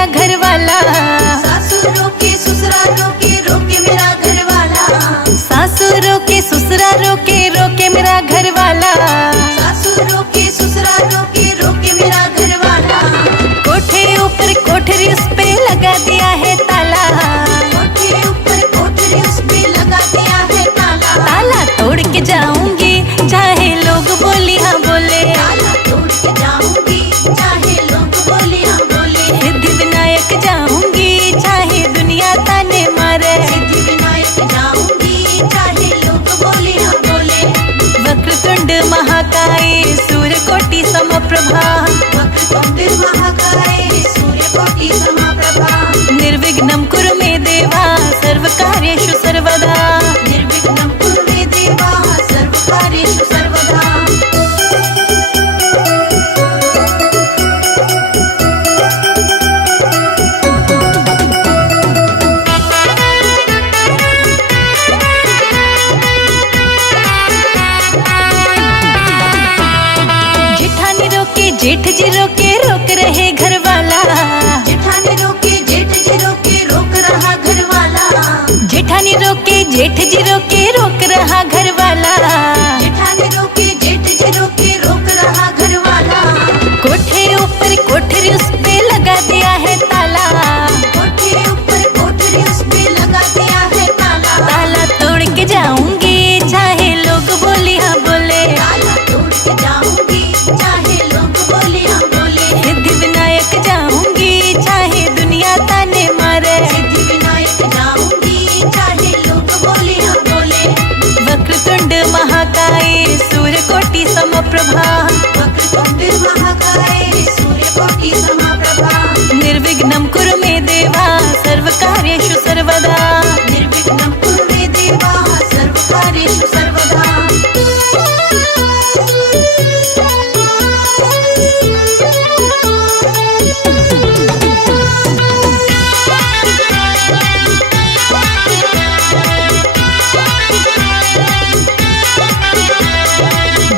मेरा घर वाला। सासू रोके ससुरा रोके रोके मेरा घर वाला। सासू रोके ससुरा रोके रोके मेरा घर वाला। सासू रोके ससुरा रोके रोके मेरा घर वाला। कोठे ऊपर कोठरी उस पे लगा दिया है ताला। कोठे ऊपर कोठरी उस पे लगा दिया है ताला। ताला तोड़ के जाऊंगी चाहे लोग बोली हाँ बोले। ताला तोड़ के जाऊंगी चाहे लोग बोले हाँ बोले। सिद्धि विनायक जाऊंगी चाहे दुनिया ताने मारे। सिद्धि विनायक जाऊंगी चाहे लोग बोले हाँ बोले। वक्रतुंड महाकाय सूर्यकोटि समप्रभा। वक्रतुंड महाकाय सूर्यकोटि समप्रभा। निर्विघ्नं कुरु मे देवा सर्वकार्येषु सर्वदा। निर्विघ्नं कुरु मे देवा सर्वकार्येषु सर्वदा। जेठानी रोके जेठ जी रोके रोक रहे घर वाला। जेठानी रोके जेठ जी रोके रोक रहा घर वाला। जेठानी रोके जेठ जी रोके रोक रहा घर वाला। जेठानी रोके जेठ जी रोके रोक रहा घर वाला। कोठे ऊपर कोठरी उस पे लगा दिया है ताला। कोठे ऊपर कोठरी उस पे लगा दिया है ताला। ताला तोड़ के जाऊंगी चाहे लोग बोली हाँ बोले। ताला तोड़ के जाऊंगी चाहे लोग बोले हाँ बोले। सिद्धि विनायक जाऊंगी चाहे दुनिया ताने मारे। सिद्धि विनायक जाऊंगी चाहे लोग बोले हाँ बोले। वक्रतुंड महाकाय सूर्यकोटि समप्रभा। वक्रतुंड महाकाय सूर्यकोटि समप्रभा। निर्विघ्नं कुरु मे देवा सर्वकार्येषु सर्वदा। निर्विघ्नं कुरु मे देवा सर्वकार्येषु सर्वदा।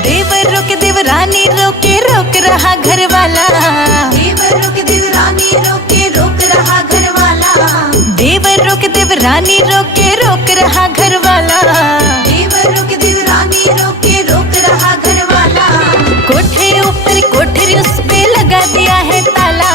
देवर रोके देवरानी रोके रोक रहा घर वाला। देवर रोके देवरानी रोके रोक रहा घर वाला। देवर रोके देवरानी रोके रोक रहा घर वाला। देवर रोके देवरानी रोके रोक रहा घर वाला। कोठे ऊपर कोठरी उस पे लगा दिया है ताला।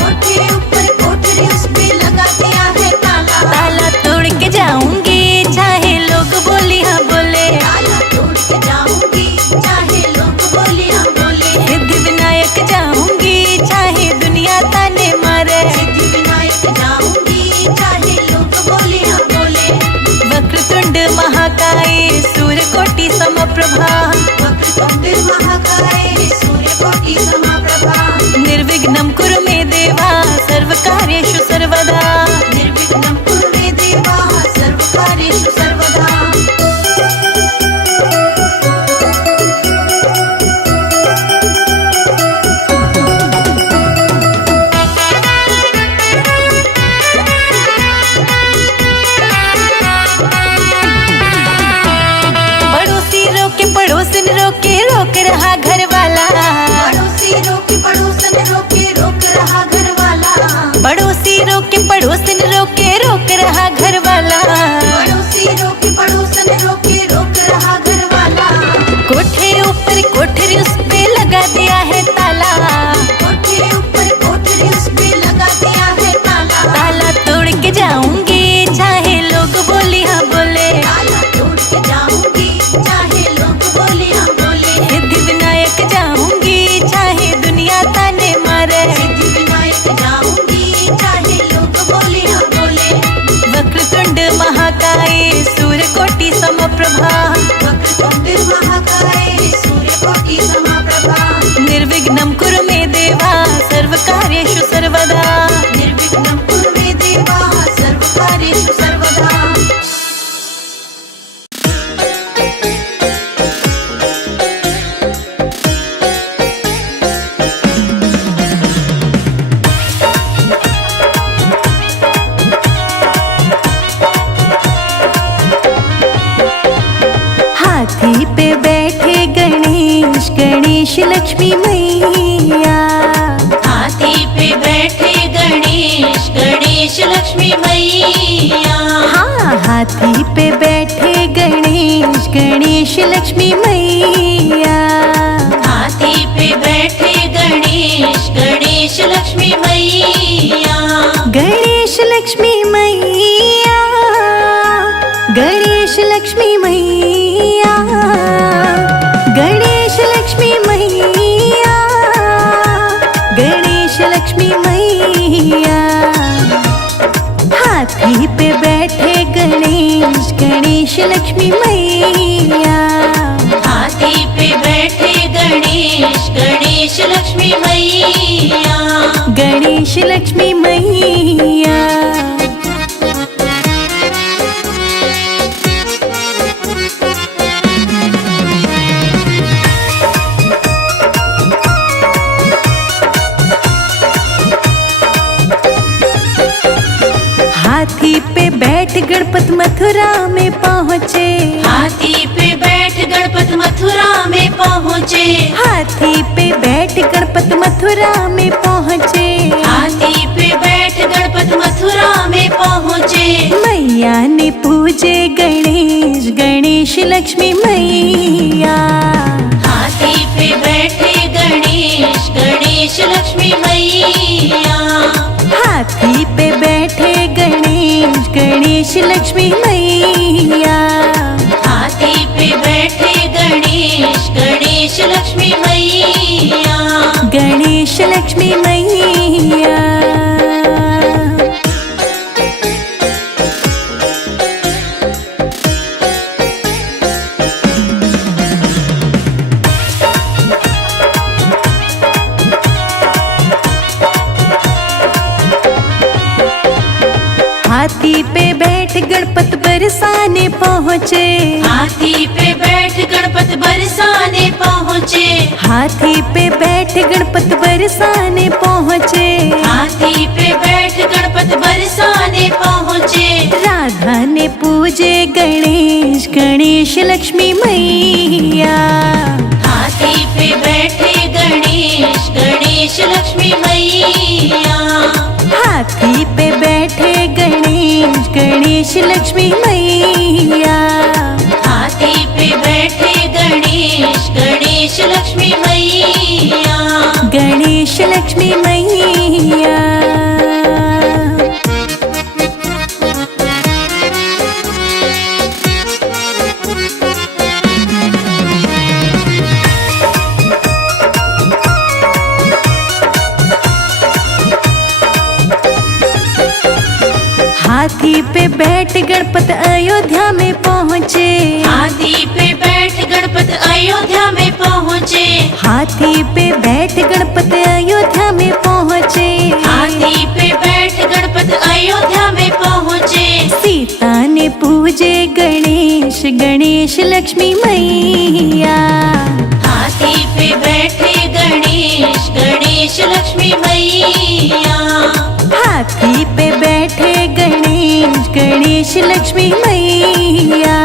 कोठे ऊपर कोठरी उस पे लगा दिया है ताला। ताला तोड़ के जाऊंगी चाहे लोग बोली हाँ बोले। ताला तोड़ के जाऊंगी चाहे लोग बोले हाँ बोले। सिद्धि विनायक जाऊंगी चाहे दुनिया ताने मारे। सिद्धि विनायक जाऊंगी चाहे लोग बोले हाँ बोले। वक्रतुंड महाकाय सूर्यकोटि समप्रभा। वक्रतुंड महाकाय सूर्यकोटि समप्रभा। निर्विघ्नं कुरु मे देवा सर्वकार्येषु सर्वदा। निर्विघ्नं कुरु मे देवा सर्वकार्येषु सर्वदा। पड़ोसी रोके पड़ोसन रोके रोक रहा घर वाला। पड़ोसी रोके पड़ोसन रोके रोक रहा घर वाला। पड़ोसी रोके पड़ोसन रोके रोक रहा घर वाला। पड़ोसी रोके पड़ोसन रोके रोक रहा घर वाला। कोठे ऊपर कोठरी उस पे लगा दिया है ताला। कोठे ऊपर कोठरी उस पे लगा दिया है ताला। ताला तोड़ के जाऊंगी चाहे लोग बोली हाँ बोले। ताला तोड़ के जाऊंगी चाहे लोग बोले हाँ बोले। सिद्धि विनायक जाऊंगी चाहे दुनिया ताने मारे। सिद्धि विनायक जाऊंगी चाहे लोग बोले हाँ बोले। वक्रतुंड महाकाय सूर्यकोटि समप्रभा। वक्रतुंड महाकाय सूर्यकोटि समप्रभा। निर्विघ्नं कुरु मे देवा सर्वकार्येषु सर्वदा। निर्विघ्नं कुरु मे देवा सर्वकार्येषु सर्वदा। हाथी पे बैठे गणेश गणेश लक्ष्मी मैया। हाथी पे बैठे गणेश गणेश लक्ष्मी मैया। हाँ, हाथी पे बैठे गणेश, गणेश लक्ष्मी मैया। हाथी पे बैठे गणेश, गणेश लक्ष्मी मैया। गणेश लक्ष्मी मैया, गणेश लक्ष्मी मैया, गणेश लक्ष्मी मैया, गणेश लक्ष्मी मैया। हाथी पे बैठे गणेश, गणेश लक्ष्मी मैया। हाथी पे बैठे गणेश, गणेश लक्ष्मी मैया। गणेश लक्ष्मी मैया। हाथी पे बैठ गणपत मथुरा में पहुँचे। हाथी पे बैठ गणपत मथुरा में पहुँचे। हाथी पे बैठ गणपत मथुरा में पहुँचे। हाथी पे बैठ गणपत मथुरा में पहुँचे। मैया ने पूजे गणेश, गणेश लक्ष्मी मैया। हाथी पे बैठे गणेश, गणेश लक्ष्मी मैया। हाथी पे बैठे गणेश, गणेश लक्ष्मी मैया। हाथी पे बैठे गणेश, गणेश लक्ष्मी मैया। गणेश लक्ष्मी मैया। हाथी पे बैठ गणपत बरसाने पहुँचे। हाथी पे बैठ गणपत बरसाने पहुँचे। हाथी पे बैठ गणपत बरसाने पहुँचे। हाथी पे बैठ गणपत बरसाने पहुँचे। राधा ने पूजे गणेश, गणेश लक्ष्मी मैया। हाथी पे बैठे गणेश, गणेश लक्ष्मी मैया। हाथी पे बैठे गणेश, गणेश लक्ष्मी मैया। हाथी पे बैठे गणेश, गणेश लक्ष्मी मैया। गणेश लक्ष्मी मैया। हाथी पे बैठ गणपत अयोध्या में पहुँचे। हाथी पे बैठ गणपत अयोध्या में पहुँचे। हाथी पे बैठ गणपत अयोध्या में पहुँचे। हाथी पे बैठ गणपत अयोध्या में पहुँचे। सीता ने पूजे गणेश, गणेश लक्ष्मी मैया। हाथी पे बैठे गणेश, गणेश लक्ष्मी मैया। हाथी पे बैठे गणेश, गणेश लक्ष्मी मैया।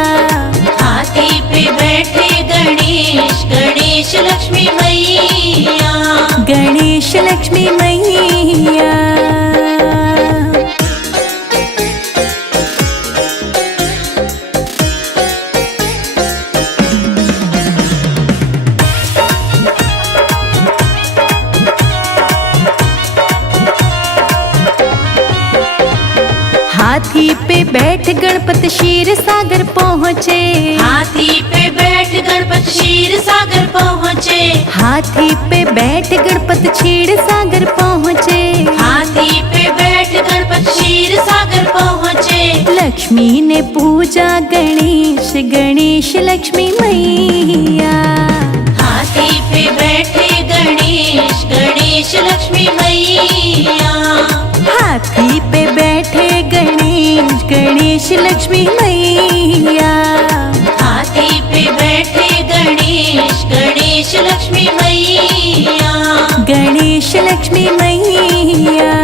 हाथी पे बैठे गणेश, गणेश लक्ष्मी मैया। गणेश लक्ष्मी मैया। हाथी पे बैठ गणपत क्षीर सागर पहुँचे। हाथी पे बैठ गणपत क्षीर सागर पहुँचे। हाथी पे बैठ गणपत क्षीर सागर पहुँचे। हाथी पे बैठ गणपत क्षीर सागर पहुँचे। लक्ष्मी ने पूजा गणेश, गणेश लक्ष्मी मैया। हाथी पे बैठे गणेश, गणेश लक्ष्मी मैया। हाथी पे बैठे गणेश, गणेश लक्ष्मी मैया। हाथी पे बैठे गणेश, गणेश लक्ष्मी मैया। गणेश लक्ष्मी मैया।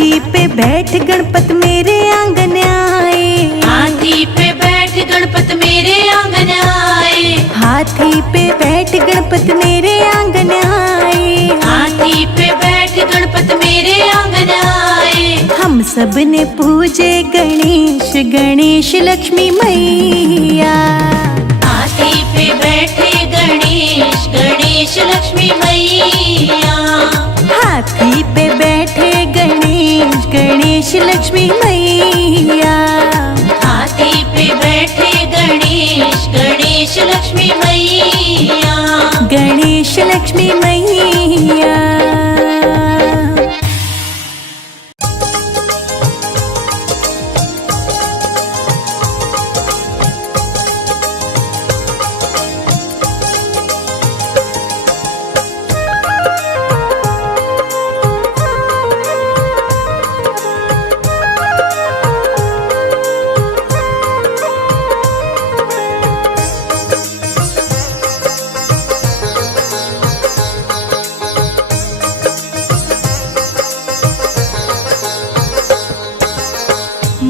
हाथी पे बैठ गणपत मेरे आंगन आए, हाथी पे बैठ गणपत मेरे आंगन आए, हाथी पे बैठ गणपत मेरे आंगन आए, हाथी पे बैठ गणपत मेरे आंगन आए। हम सब ने पूजे गणेश गणेश लक्ष्मी मैया। हाथी पे बैठे गणेश गणेश लक्ष्मी मैया, हाथी पे बैठे गणेश गणेश लक्ष्मी मैया, हाथी पे बैठे गणेश गणेश लक्ष्मी मैया, गणेश लक्ष्मी मैया।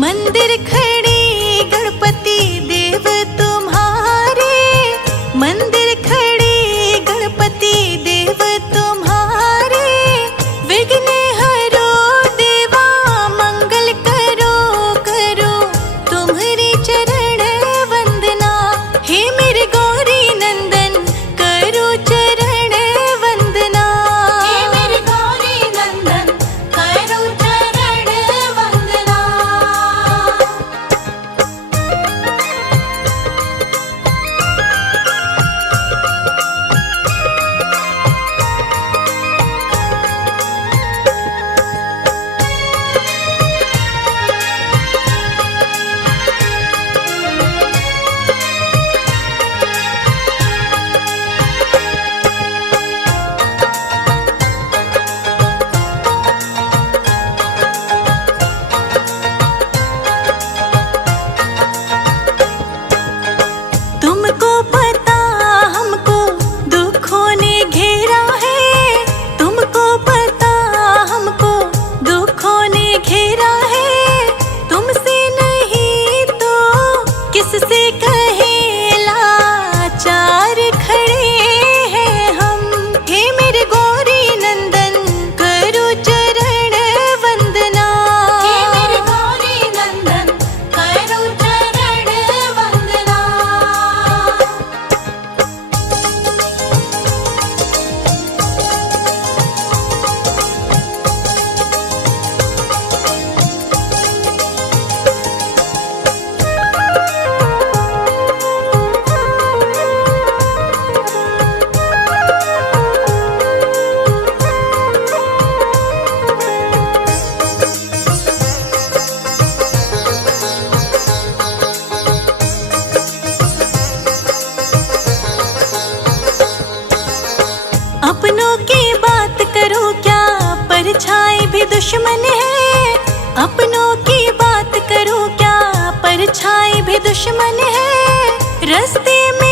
मंदिर खड़े गणपति देव तुम्हारे, मंदिर खड़े गणपति देव तुम्हारे, विघ्न हरो देवा मंगल करो करो तुम्हारे चरण वंदना। हे मेरे गौरी नंदन करो चरण वंदना, हे मेरे गौरी नंदन करो चरण वंदना। तुमको पता हमको दुखों ने घेरा है, तुमको पता हमको दुखों ने घेरा है, तुमसे नहीं तो किससे कहे लाचार खड़े हैं हम। हे मेरे गौरी नंदन करो चरण वंदना, हे मेरे गौरी नंदन करो चरण वंदना। अपनों की बात करो क्या परछाई भी दुश्मन है, अपनों की बात करो क्या परछाई भी दुश्मन है, रास्ते में